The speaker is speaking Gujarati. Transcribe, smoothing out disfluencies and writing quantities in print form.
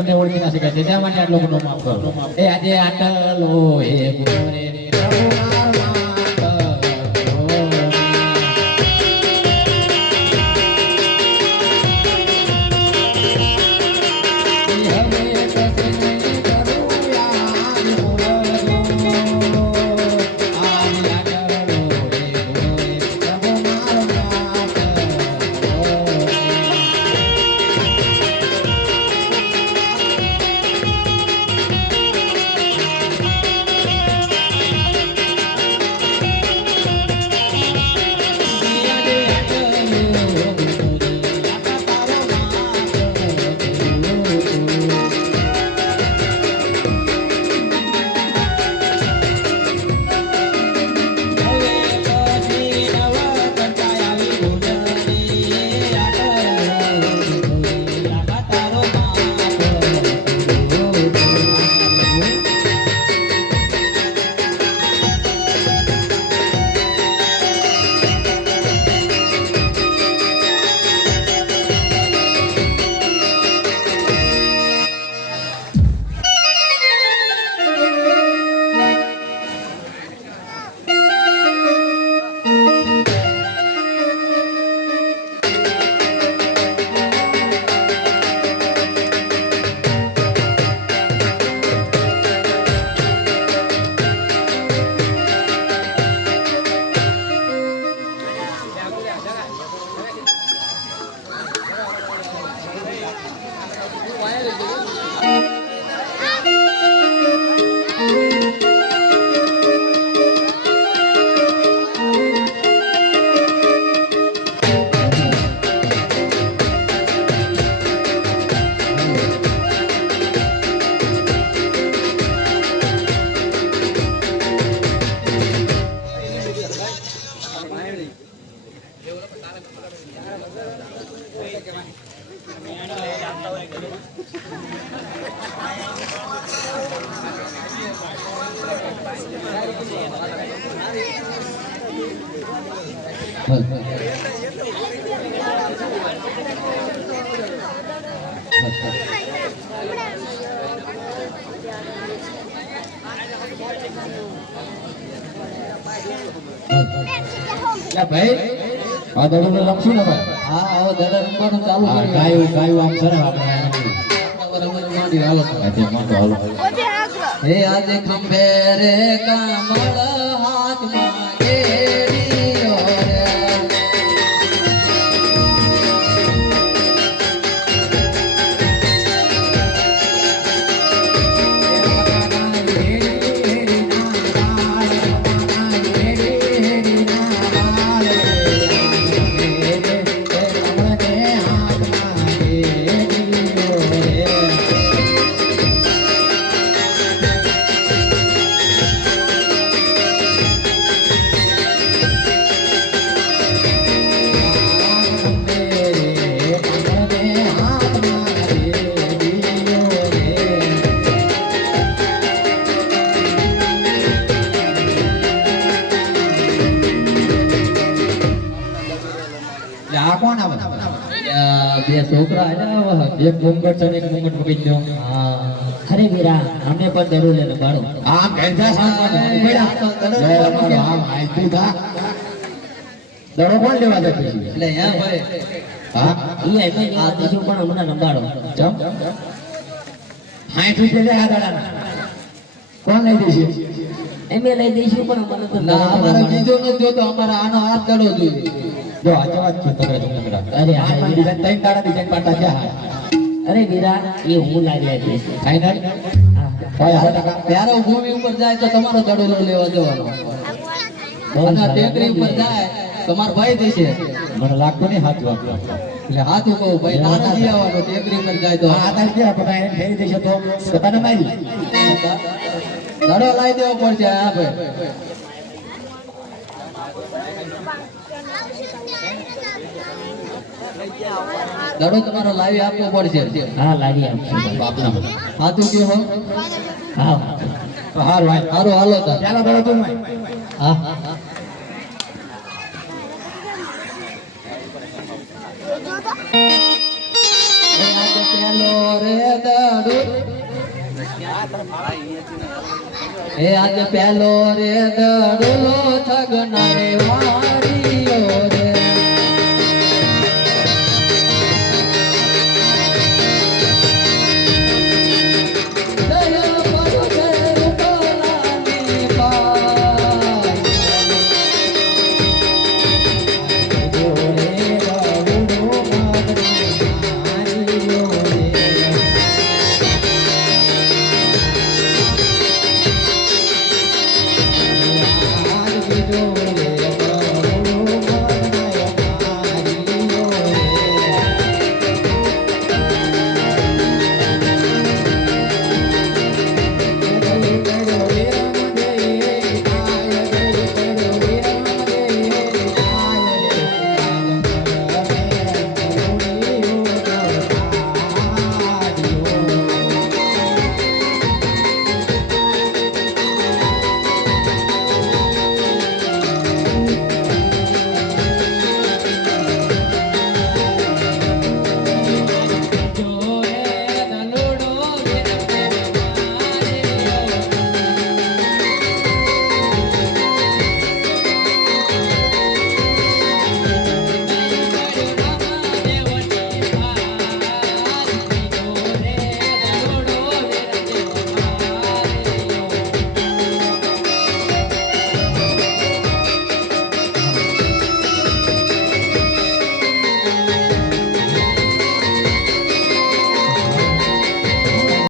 તમને ઓળખી ના શકાય તેના માટે આટલો ગુનો માફ કરો એ આજે આટલો હે ગુનો રે ભાઈ આ દડો લખશું ને ભાઈ હા આવો દડો રમવાનું ચાલુ કરી ગાયું ગાયું આમ સર આપણે હાલો હે આજે ખંભે રે કમળ હાથમાં કેડીઓ રે બે છોકરા આવ્યા એક મુંગટ છે એક મુંગટ પકડી ગયો હા અરે વીરા અમે પણ દડો લે લગાડો આમ કેજા સામાન ઉભેડા દડો આમ આઈતું થા દડો કોણ લેવા જતો એટલે અહીંયા ભાઈ હા ઈ એમે આ દેશું પણ હમણાં નંબાડો જમ 60 રૂપિયા લે આ દડા કોણ લઈ દેશે એમે લઈ દેશું પણ મને તો ના અમારે બીજો ન જોતો અમારે આનો હાથ દડો જોઈએ જો આજે વાત છે પકડે તમને અરે આ ડિઝાઇન ત્રણ દાડા ડિઝાઇન પાટા છે અરે વીરા એ હું લાગી છે ફાઈનલ હા પ્યારો ભૂમિ ઉપર જાય તો તમારો દડો લેવા જવાનો અને ટેકરી ઉપર જાય તમાર ભાઈ દેશે મને લાગતો નહીં હાથ વાત એટલે હાથ ઉકો ભાઈ નાના દી આવવાનો ટેકરી ઉપર જાય તો હાથ આવી ગયા પણ એને ફેરી દેશે તો તને મારી દડો લાવી દેવો પડશે હા ભાઈ દડો તમારો લાવી આપવો પડશે. હા લાવી આપશે બાપના. હા તું કયો હો. હા તો હાર ભાઈ હારો હાલો તા પેલા દડો તું હા आज पेलो रे दड़ो छगना रे वारियो रे Yo